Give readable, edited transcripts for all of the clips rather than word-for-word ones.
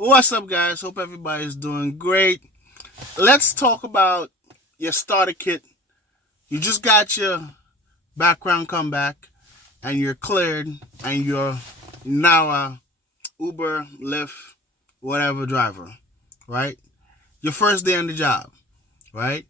What's up, guys? Hope everybody's doing great. Let's talk about your starter kit. You just got your background comeback and you're cleared and you're now a Uber, Lyft, whatever driver, right? Your first day on the job, right?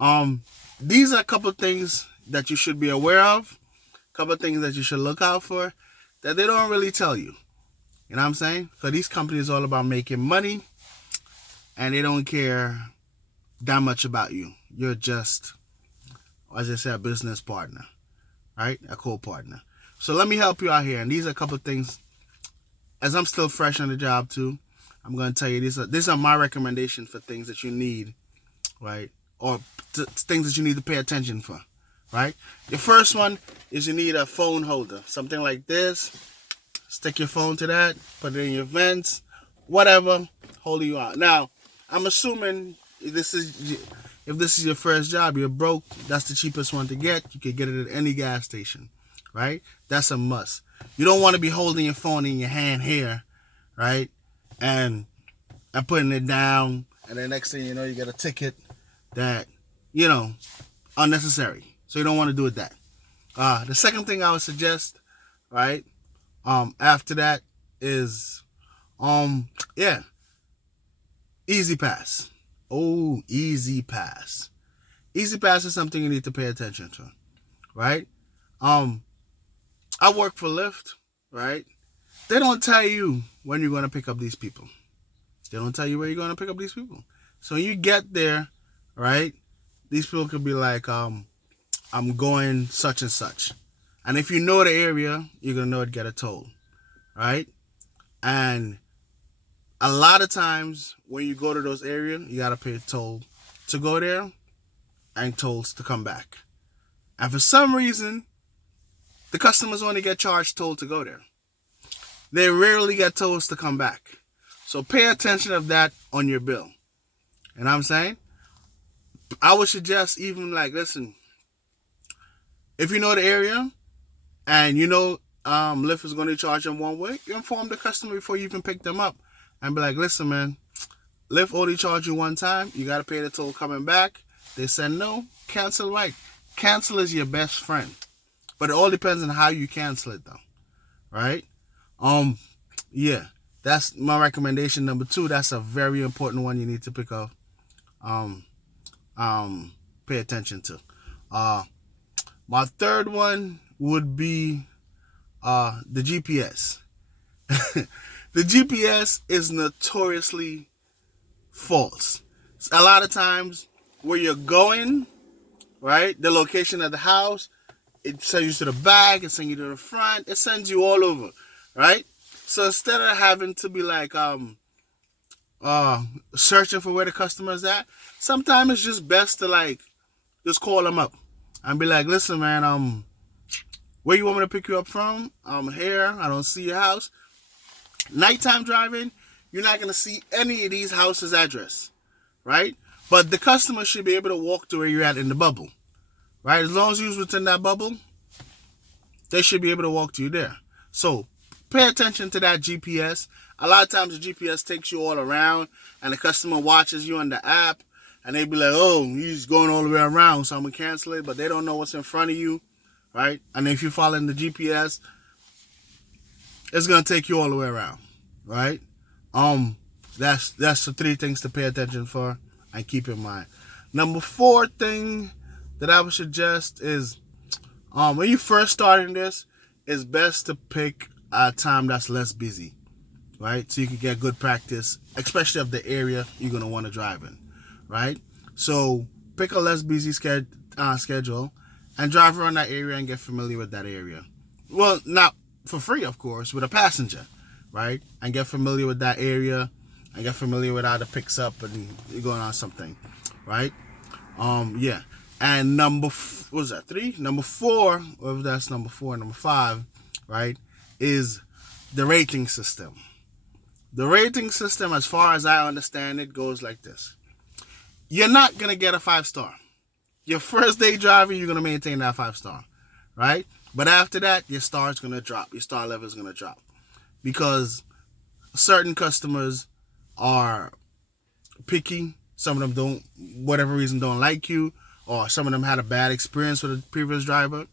Um, these are a couple of things that you should be aware of, a couple of things that you should look out for that they don't really tell you. You know what I'm saying? Because these companies are all about making money and they don't care that much about you. You're just, as I said, a business partner, right? A co-partner. So let me help you out here. And these are a couple of things, as I'm still fresh on the job too, I'm going to tell you these are my recommendations for things that you need, right? Or things that you need to pay attention for, right? The first one is you need a phone holder, something like this. Stick your phone to that, put it in your vents, whatever, hold you out. Now, I'm assuming if this is your first job, you're broke, that's the cheapest one to get. You can get it at any gas station, right? That's a must. You don't want to be holding your phone in your hand here, right? And putting it down, and the next thing you know, you get a ticket that, unnecessary. So you don't want to do it that. The second thing I would suggest, right? After that is, Easy Pass. Oh, Easy Pass. Easy Pass is something you need to pay attention to, right? I work for Lyft, right? They don't tell you when you're going to pick up these people. They don't tell you where you're going to pick up these people. So when you get there, right, these people could be like, I'm going such and such. And if you know the area, you're going to know it get a toll, right? And a lot of times when you go to those areas, you got to pay a toll to go there and tolls to come back. And for some reason, the customers only get charged toll to go there. They rarely get tolls to come back. So pay attention of that on your bill. You know what I'm saying? I would suggest even listen, if you know the area, and Lyft is going to charge them one way, you inform the customer before you even pick them up. And be like, listen, man, Lyft only charge you one time. You got to pay the toll coming back. They said no, cancel right. Cancel is your best friend. But it all depends on how you cancel it, though. Right? That's my recommendation. Number 2, that's a very important one you need to pick up. Pay attention to. My third one would be the GPS. The GPS is notoriously false. A lot of times where you're going, right, the location of the house, it sends you to the back, it sends you to the front, it sends you all over, right? So instead of having to be searching for where the customer's at, sometimes it's just best to just call them up and be like, listen, man, where you want me to pick you up from? I'm here. I don't see your house. Nighttime driving, you're not going to see any of these houses' address, right? But the customer should be able to walk to where you're at in the bubble, right? As long as you're within that bubble, they should be able to walk to you there. So pay attention to that GPS. A lot of times the GPS takes you all around and the customer watches you on the app and they be like, oh, he's going all the way around, so I'm going to cancel it. But they don't know what's in front of you, right? And if you're following the GPS, it's going to take you all the way around, right? That's the 3 things to pay attention for and keep in mind. Number 4 thing that I would suggest is when you first starting this, it's best to pick a time that's less busy, right? So you can get good practice, especially of the area you're going to want to drive in, right? So pick a less busy schedule and drive around that area and get familiar with that area. Well, not for free, of course, with a passenger, right? And get familiar with that area and get familiar with how it picks up and you're going on something, right? And number 3? Number 4, whether that's number 4 or number 5, right, is the rating system. The rating system, as far as I understand it, goes like this. You're not going to get a 5-star. Your first day driving, you're going to maintain that 5-star, right? But after that, your star is going to drop. Your star level is going to drop. Because certain customers are picky. Some of them don't, whatever reason, don't like you, or some of them had a bad experience with a previous driver,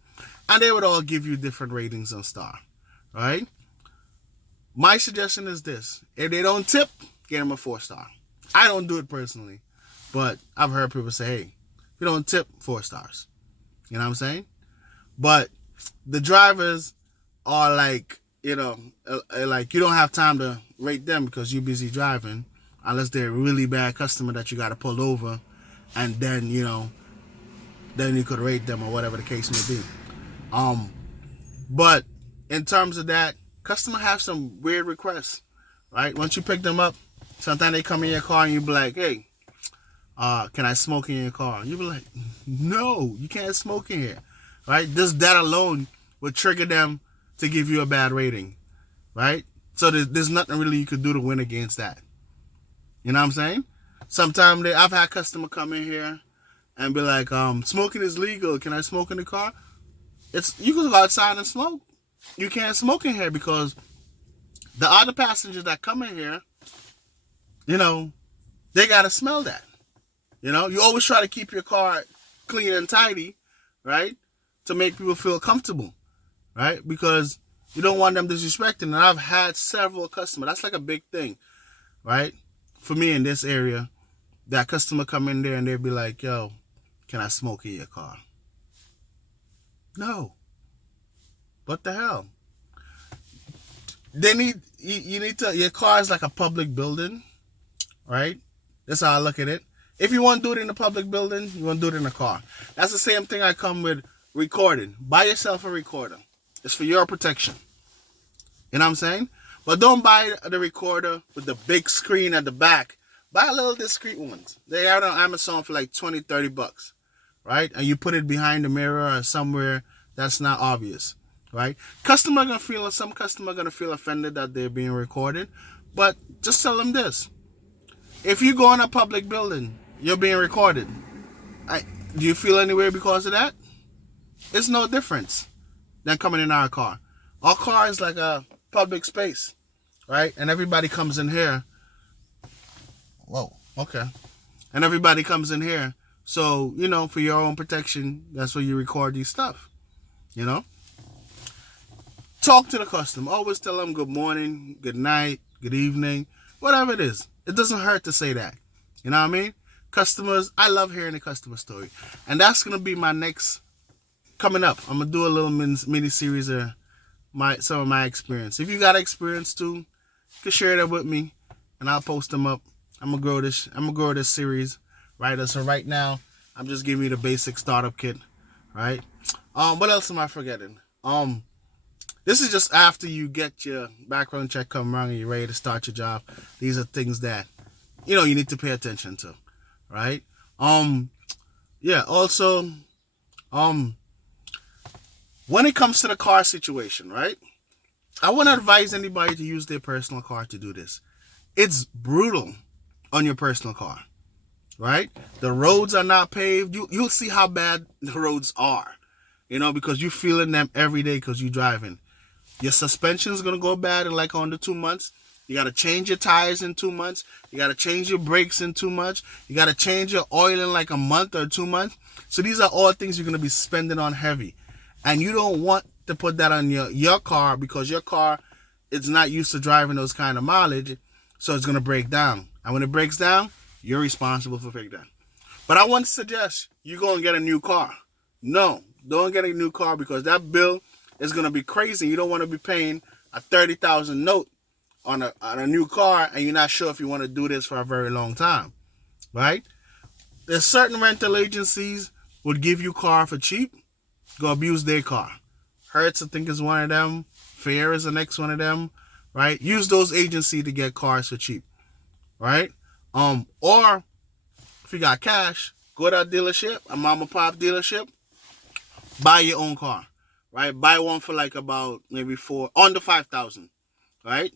and they would all give you different ratings on star, right? My suggestion is this: if they don't tip, get them a 4-star. I don't do it personally, but I've heard people say, hey, if you don't tip, 4 stars. You know what I'm saying? But the drivers are like, like you don't have time to rate them because you're busy driving, unless they're a really bad customer that you got to pull over, and then, then you could rate them or whatever the case may be. But in terms of that, customer have some weird requests, right? Once you pick them up, sometimes they come in your car and you be like, hey, can I smoke in your car? And you be like, no, you can't smoke in here, right? Just that alone would trigger them to give you a bad rating, right? So there's nothing really you could do to win against that. You know what I'm saying? Sometimes I've had customer come in here and be like, smoking is legal. Can I smoke in the car? You can go outside and smoke. You can't smoke in here because the other passengers that come in here, they got to smell that. You always try to keep your car clean and tidy, right? To make people feel comfortable, right? Because you don't want them disrespecting. And I've had several customers. That's like a big thing, right? For me in this area, that customer come in there and they'll be like, yo, can I smoke in your car? No. What the hell? Your car is like a public building, right? That's how I look at it. If you want to do it in a public building, you want to do it in a car. That's the same thing I come with recording. Buy yourself a recorder. It's for your protection. You know what I'm saying? But don't buy the recorder with the big screen at the back. Buy a little discreet ones. They are on Amazon for like $20-$30, right? And you put it behind the mirror or somewhere that's not obvious, right? Some customer gonna feel offended that they're being recorded, but just tell them this: if you go in a public building, you're being recorded. Do you feel anywhere because of that? It's no difference than coming in our car. Our car is like a public space, right? And everybody comes in here. Whoa, okay. And everybody comes in here. So, for your own protection, that's where you record these stuff. Talk to the customer. Always tell them good morning, good night, good evening, whatever it is. It doesn't hurt to say that. You know what I mean? Customers, I love hearing the customer story. And that's going to be my next coming up. I'm going to do a little mini series of some of my experience. If you got experience too, you can share that with me and I'll post them up. I'm going to grow this series, right? So right now, I'm just giving you the basic startup kit, right? What else am I forgetting? This is just after you get your background check come around and you're ready to start your job. These are things that, you need to pay attention to, right? Also, when it comes to the car situation, right? I want to advise anybody to use their personal car to do this. It's brutal on your personal car, right? The roads are not paved. You'll see how bad the roads are, because you're feeling them every day because you're driving. Your suspension is going to go bad in like under 2 months. You got to change your tires in 2 months. You got to change your brakes in 2 months. You got to change your oil in like a month or 2 months. So these are all things you're going to be spending on heavy. And you don't want to put that on your car because your car is not used to driving those kind of mileage. So it's going to break down. And when it breaks down, you're responsible for breakdown. But I want to suggest you go and get a new car. No, don't get a new car because that bill is going to be crazy. You don't want to be paying a $30,000 note on a new car and you're not sure if you want to do this for a very long time, right? There's certain rental agencies would give you car for cheap. Go abuse their car. Hertz, I think, is one of them. Fair is the next one of them, right? Use those agencies to get cars for cheap, right? Or if you got cash, go to a dealership, a mom and pop dealership, buy your own car. Right, buy one for like about maybe under $5,000, right?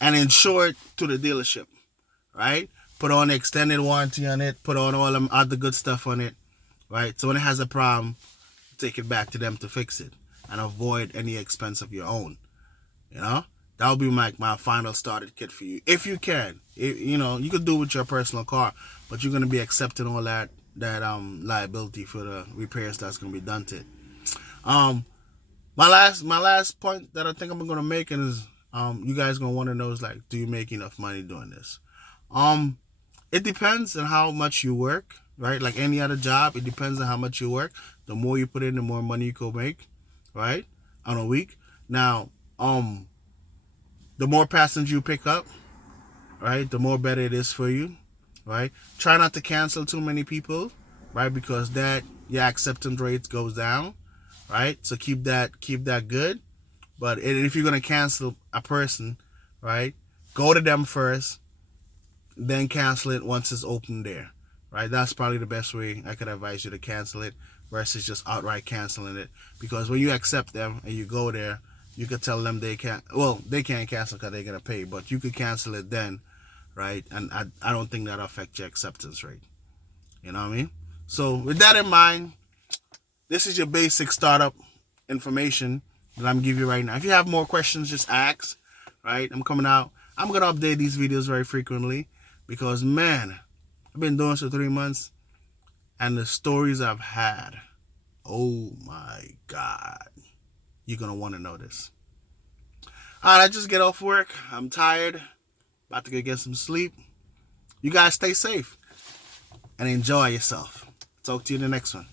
And insure it to the dealership, right? Put on extended warranty on it. Put on all them other good stuff on it, right? So when it has a problem, take it back to them to fix it and avoid any expense of your own. That'll be my final starter kit for you. If you can. You could do it with your personal car, but you're gonna be accepting all that liability for the repairs that's gonna be done to it. My last point that I think I'm gonna make is you guys gonna want to know is, like, do you make enough money doing this? It depends on how much you work, right? Like any other job, it depends on how much you work. The more you put in, the more money you can make, right? On a week. Now, the more passengers you pick up, right, the more better it is for you, right? Try not to cancel too many people, right? Because that your acceptance rates goes down, right? So keep that good. But if you're gonna cancel a person, right, go to them first, then cancel it once it's open there, right? That's probably the best way I could advise you to cancel it versus just outright canceling it. Because when you accept them and you go there, you could tell them they can't cancel because they're gonna pay, but you could cancel it then, right? And I don't think that'll affect your acceptance rate. You know what I mean? So with that in mind, this is your basic startup information that I'm giving you right now. If you have more questions, just ask, right? I'm coming out. I'm going to update these videos very frequently because, man, I've been doing this for 3 months, and the stories I've had, oh my God, you're going to want to know this. All right, I just get off work. I'm tired, about to go get some sleep. You guys stay safe and enjoy yourself. Talk to you in the next one.